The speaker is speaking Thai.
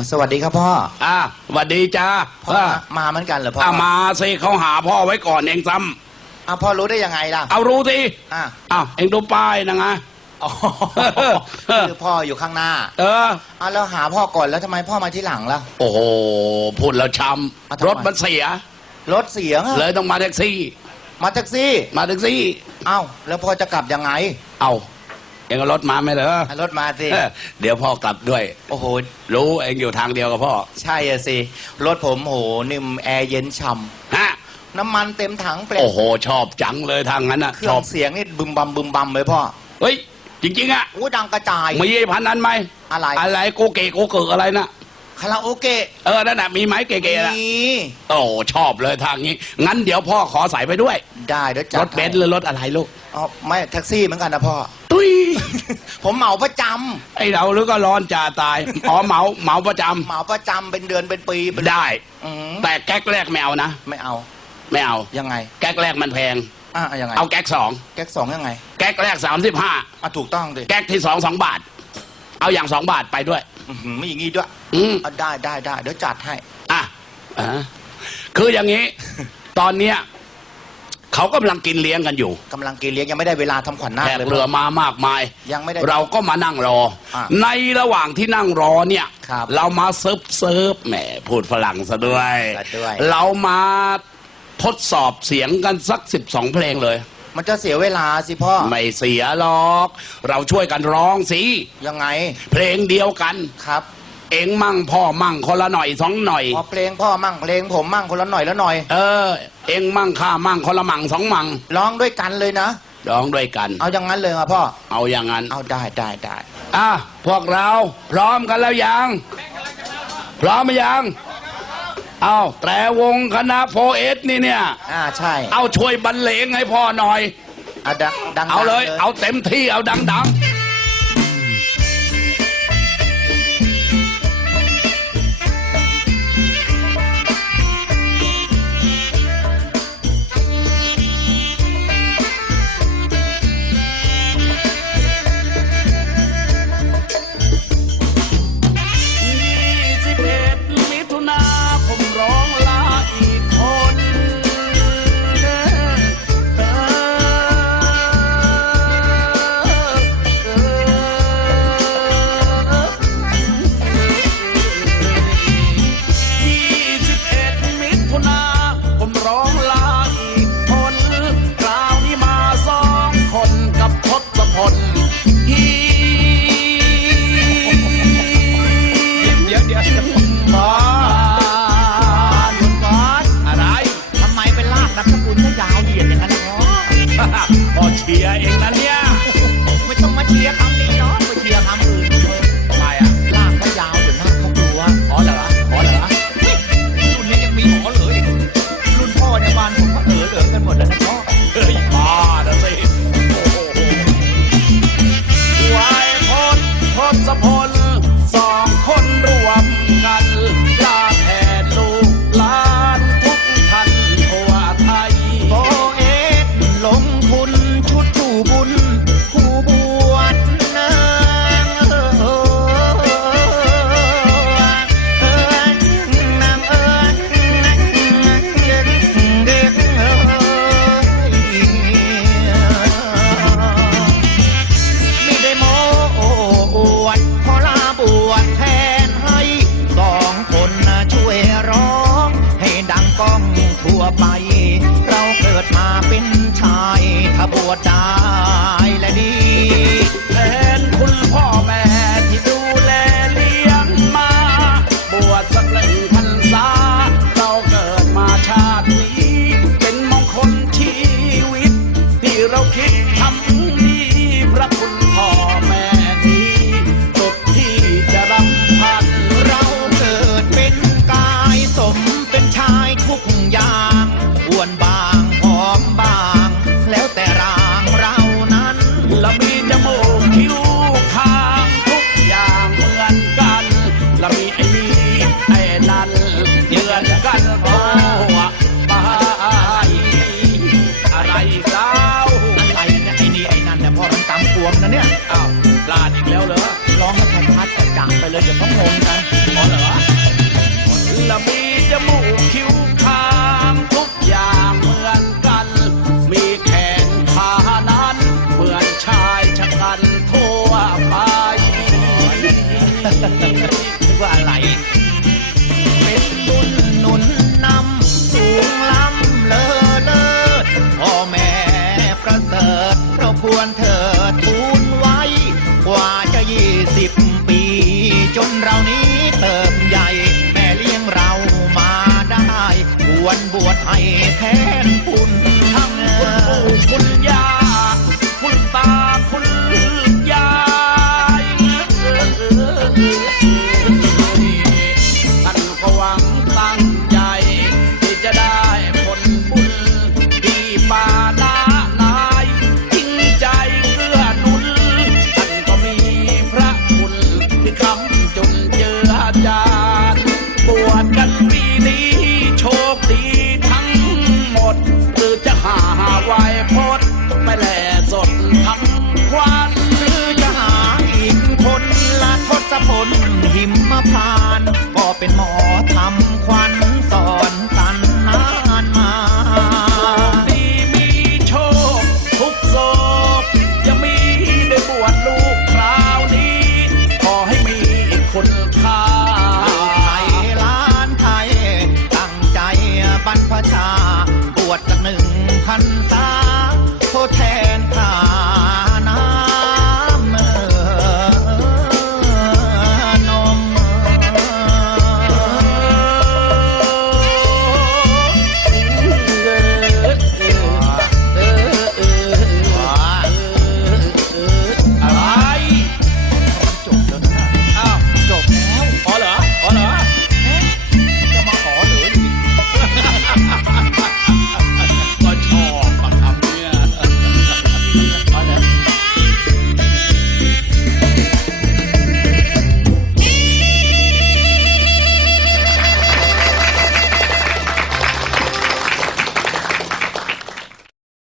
อ๋อสวัสดีครับพ่ออ่าหวัดดีจ้าพ่อมามาเหมือนกันเหรอพ่ออ่ามาสิเขาหาพ่อไว้ก่อนเองซ้อะพ่อรู้ได้ยังไงล่ะำเอารู้สิอะอ้าวเองดูป้ายนะไงอ๋อคือพ่ออยู่ข้างหน้า เอออะแล้วหาพ่อก่อนแล้วทำไมพ่อมาที่หลังล่ะ โอ้โหพูดแล้วช้มาทำไมำรถมันเสีย รถเสียงอะเลยต้องมาแท็กซี่ มาแท็กซี่ มาแท็กซี่ เอ้าแล้วพ่อจะกลับยังไง เอา เองเอารถมาไหมเหรออะรถมาสิ เออเดี๋ยวพ่อกลับด้วย โอ้โห รู้เองอยู่ทางเดียวกับพ่อใช่อะสิ รถผมโหนิ่มแอร์เย็นฉ่ฮะำน้ำมันเต็มถังเปล่โอ้โห ชอบจังเลยทางนั้นนะเครื่ชอองบเสียงนี่บึมบัมบึมบัมเลยพ่อเฮ้ย จริง ๆอะอู้ดังกระจาย มีไอ้พันนั้นไหมอะไร อะไรโกเกะโกเกะอะไรนะคาราโอเกะเออนั่นน่ะมีไหมเก๋ๆนะมีโอ้ชอบเลยทางนี้ งั้นเดี๋ยวพ่อขอใส่ไปด้วย ได้เดี๋ยวจัดรถเบนซ์หรือรถอะไรลูก อ๋อไม่แท็กซี่เหมือนกันนะพ่อตุ้ย ผมเหมาประจไอเราหรือก็ร้อนจ่าตายอ๋อเหมาเหมาประจำเหมาประจำเป็นเดือนเป็นปีเป็นำได้ อืมแต่แก๊กแรกไม่เอานะไม่เอา ไม่เอา ยังไง แก๊กแรกมันแพง อะยังไงเอาแก๊กสองแก๊กสองยังไงแก๊กแรกสามสิบห้าอะถูกต้องดิแก๊กที่สองสองบาท เอาอย่างสองบาทไปด้วย อื้อหือไม่อย่างงี้ด้วยอืม อะได้ได้ได้เดี๋ยวจัดให้ อะอะคืออย่างนี้ ตอนเนี้ย เขากำลังกินเลี้ยงกันอยู่กำลังกินเลี้ยงยังไม่ได้เวลาทำขวัญนาคแขกเลยเรือมามากมาย ยังไม่ได้ เราก็มานั่งรอ อะในระหว่างที่นั่งรอเนี่ย ครับเรามาเซิร์ฟเซิร์ฟแหมพูดฝรั่งซะด้วย ซะด้วย เรามาทดสอบเสียงกันสักสิบสองเพลงเลย มันจะเสียเวลาสิพ่อไม่เสียหรอก เราช่วยกันร้องสิ ยังไงเพลงเดียวกัน ครับ เองมั่งพ่อมั่งคนละหน่อยสองหน่อยพอเพลงพ่อมั่งเพลงผมมั่งคนละหน่อยละหน่อย เออ เองมั่งข้ามั่งคนละมั่งสองมั่งร้องด้วยกันเลยนะ ร้องด้วยกัน เอาอย่างนั้นเลยอะพ่อ เอาอย่างนั้น เอาได้ได้ได้อะพวกเราพร้อมกันแล้วยัง พร้อมไหมยัง เอาแต่วงคณะโฟเอสนี่เนี่ย อ่าใช่ เอาช่วยบรรเลงให้พ่อหน่อย เอาดังดังเอาเลยๆเอาเต็มที่เอาดังๆ บุญ นกันโอ้ไปอะไรแล้วอะไรเนี่ยไอ้นี่ไอ้นั่นเนี่ยพอมันตามกวมนะเนี่ย อ้าวลาดอีกแล้วเหรอ ร้องให้ชัดๆจังไปเลยเดี๋ยวเขางงกันอ๋อเหรอละมีจมูกคิ้ว ควั